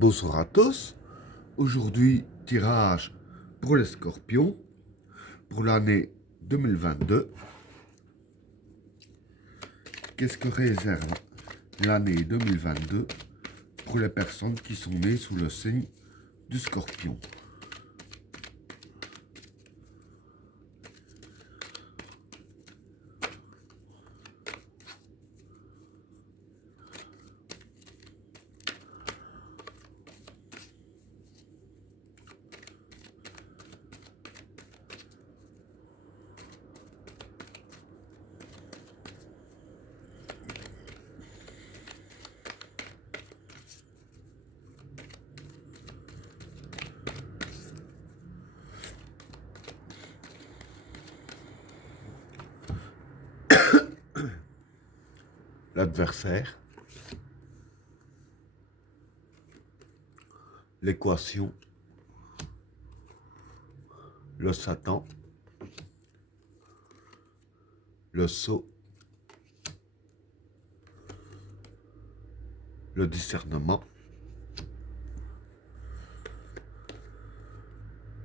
Bonsoir à tous. Aujourd'hui, tirage pour les scorpions pour l'année 2022. Qu'est-ce que réserve l'année 2022 pour les personnes qui sont nées sous le signe du scorpion? L'adversaire, l'équation, le Satan, le sceau, le discernement,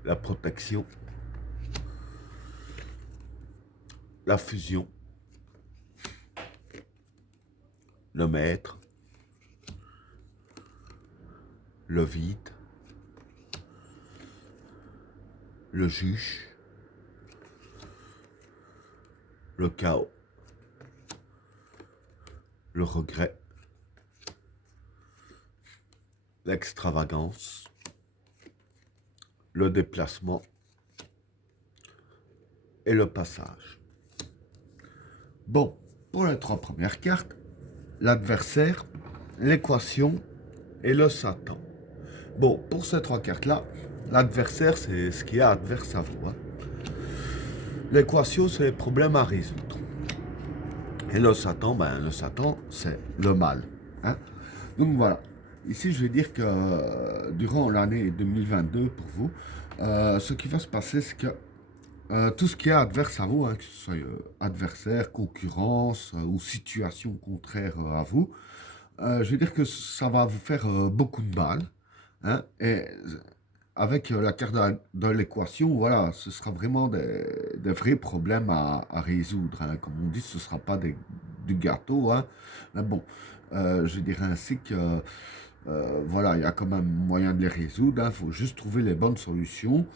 la protection, la fusion, le maître, le vide, le juge, le chaos, le regret, l'extravagance, le déplacement et le passage. Bon, pour les trois premières cartes, l'adversaire, l'équation et le Satan. Bon, pour ces trois cartes-là, l'adversaire, c'est ce qui est adverse à vous. L'équation, c'est les problèmes à résoudre. Et le Satan, c'est le mal. Hein. Donc voilà. Ici, je vais dire que durant l'année 2022, pour vous, ce qui va se passer, c'est que tout ce qui est adverse à vous, que ce soit adversaire, concurrence ou situation contraire à vous, je vais dire que ça va vous faire beaucoup de mal. Hein, et avec la carte de l'équation, voilà, ce sera vraiment des vrais problèmes à résoudre. Hein. Comme on dit, ce ne sera pas du gâteau. Hein. Mais bon, je dirais ainsi que voilà, il y a quand même moyen de les résoudre. Il faut juste trouver les bonnes solutions.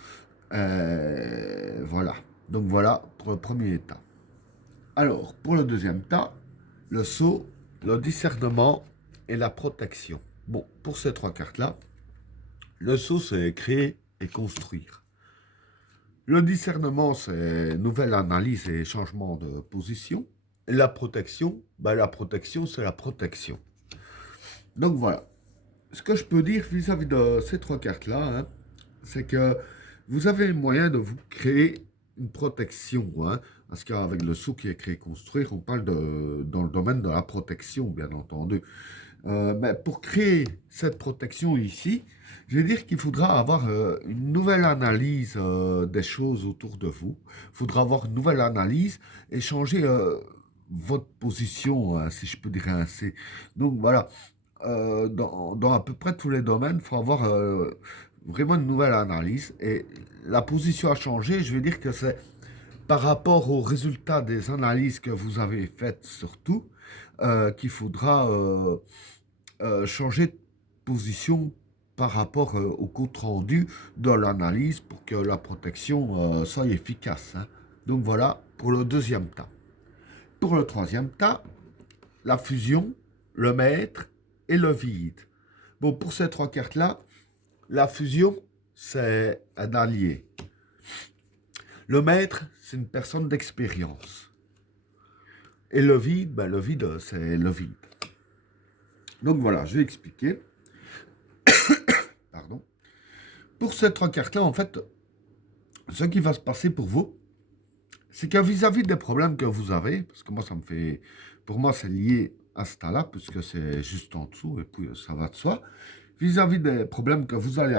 Voilà. Donc voilà pour le premier état. Alors, pour le deuxième tas, le sceau, le discernement et la protection. Bon, pour ces trois cartes-là, le sceau, c'est créer et construire. Le discernement, c'est nouvelle analyse et changement de position. Et la protection, c'est la protection. Donc voilà. Ce que je peux dire vis-à-vis de ces trois cartes-là, hein, c'est que vous avez moyen de vous créer une protection. Hein, parce qu'avec le sceau qui est créé construire, on parle dans le domaine de la protection, bien entendu. Mais pour créer cette protection ici, je vais dire qu'il faudra avoir une nouvelle analyse des choses autour de vous. Il faudra avoir une nouvelle analyse et changer votre position, hein, si je peux dire ainsi. Donc voilà, dans à peu près tous les domaines, il faut avoir vraiment une nouvelle analyse. Et la position à changer, je vais dire que c'est par rapport aux résultats des analyses que vous avez faites surtout, qu'il faudra changer de position par rapport au compte rendu de l'analyse pour que la protection soit efficace. Hein. Donc voilà pour le deuxième tas. Pour le troisième tas, la fusion, le maître et le vide. Bon, pour ces trois cartes-là, la fusion, c'est un allié. Le maître, c'est une personne d'expérience. Et le vide, c'est le vide. Donc voilà, je vais expliquer. Pardon. Pour ces trois cartes-là, en fait, ce qui va se passer pour vous, c'est que vis-à-vis des problèmes que vous avez, parce que moi, pour moi, c'est lié à ce tas-là, puisque c'est juste en dessous, et puis ça va de soi. Vis-à-vis des problèmes que vous allez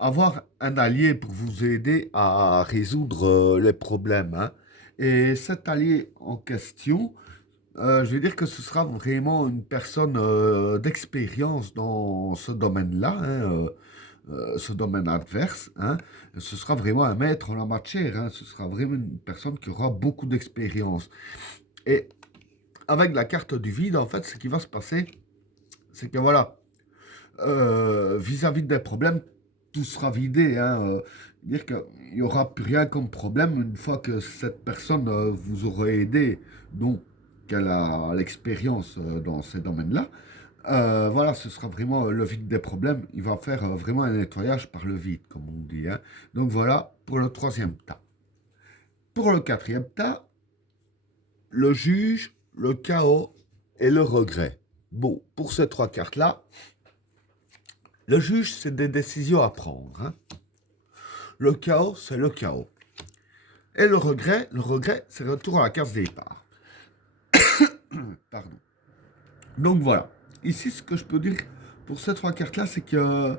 avoir un allié pour vous aider à résoudre les problèmes. Hein. Et cet allié en question, je vais dire que ce sera vraiment une personne d'expérience dans ce domaine-là, hein, ce domaine adverse. Hein. Ce sera vraiment un maître en la matière. Hein. Ce sera vraiment une personne qui aura beaucoup d'expérience. Et avec la carte du vide, en fait, ce qui va se passer, c'est que voilà, vis-à-vis des problèmes, tout sera vidé. Hein, dire qu'il n'y aura plus rien comme problème une fois que cette personne vous aura aidé, donc qu'elle a l'expérience dans ces domaines-là. Voilà, ce sera vraiment le vide des problèmes. Il va faire vraiment un nettoyage par le vide, comme on dit. Hein. Donc voilà pour le troisième tas. Pour le quatrième tas, le juge, le chaos et le regret. Bon, pour ces trois cartes-là, le juge, c'est des décisions à prendre. Hein. Le chaos, c'est le chaos. Et le regret, c'est le retour à la case départ. Pardon. Donc voilà. Ici, ce que je peux dire pour ces trois cartes-là, c'est que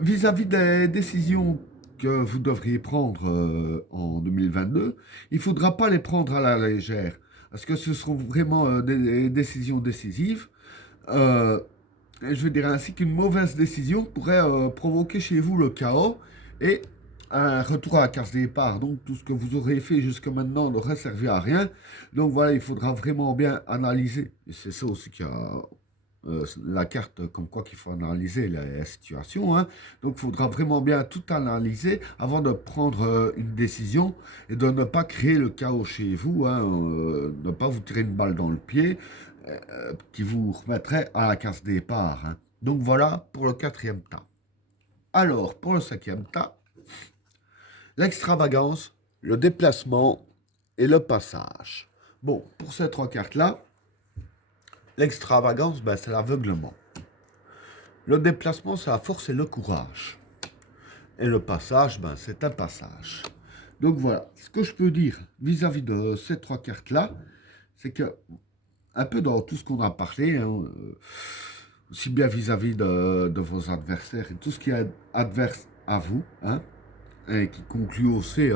vis-à-vis des décisions que vous devriez prendre en 2022, il ne faudra pas les prendre à la légère. Parce que ce seront vraiment des décisions décisives. Et je veux dire ainsi qu'une mauvaise décision pourrait provoquer chez vous le chaos et un retour à la case départ. Donc tout ce que vous aurez fait jusque maintenant n'aurait servi à rien. Donc voilà, il faudra vraiment bien analyser. Et c'est ça aussi qu'il y a la carte comme quoi qu'il faut analyser la situation. Hein. Donc il faudra vraiment bien tout analyser avant de prendre une décision et de ne pas créer le chaos chez vous, hein, ne pas vous tirer une balle dans le pied qui vous remettrait à la case départ. Hein. Donc voilà pour le quatrième tas. Alors pour le cinquième tas, l'extravagance, le déplacement et le passage. Bon, pour ces trois cartes-là, l'extravagance, ben, c'est l'aveuglement. Le déplacement, c'est la force et le courage. Et le passage, ben, c'est un passage. Donc voilà, ce que je peux dire vis-à-vis de ces trois cartes-là, c'est que, un peu dans tout ce qu'on a parlé, hein, aussi bien vis-à-vis de vos adversaires et tout ce qui est adverse à vous, hein, et qui conclut aussi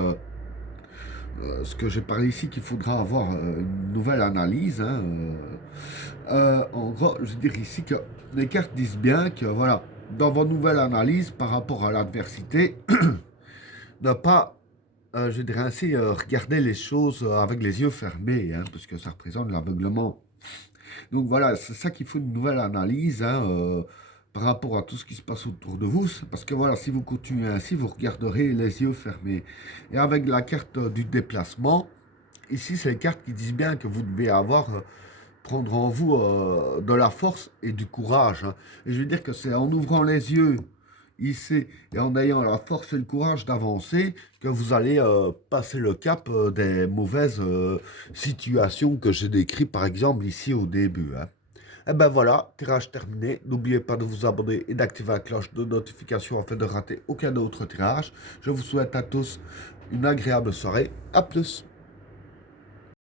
ce que j'ai parlé ici, qu'il faudra avoir une nouvelle analyse. Hein, en gros, je veux dire ici que les cartes disent bien que, voilà, dans vos nouvelles analyses par rapport à l'adversité, ne pas, je dirais ainsi, regarder les choses avec les yeux fermés, hein, parce que ça représente l'aveuglement. Donc voilà, c'est ça qu'il faut une nouvelle analyse, hein, par rapport à tout ce qui se passe autour de vous. Parce que voilà, si vous continuez ainsi, vous regarderez les yeux fermés. Et avec la carte du déplacement, ici, c'est les cartes qui disent bien que vous devez avoir, prendre en vous de la force et du courage. Hein. Et je veux dire que c'est en ouvrant les yeux ici et en ayant la force et le courage d'avancer que vous allez passer le cap des mauvaises situations que j'ai décrites par exemple ici au début. Hein. Et ben voilà, tirage terminé. N'oubliez pas de vous abonner et d'activer la cloche de notification afin de rater aucun autre tirage. Je vous souhaite à tous une agréable soirée. À plus.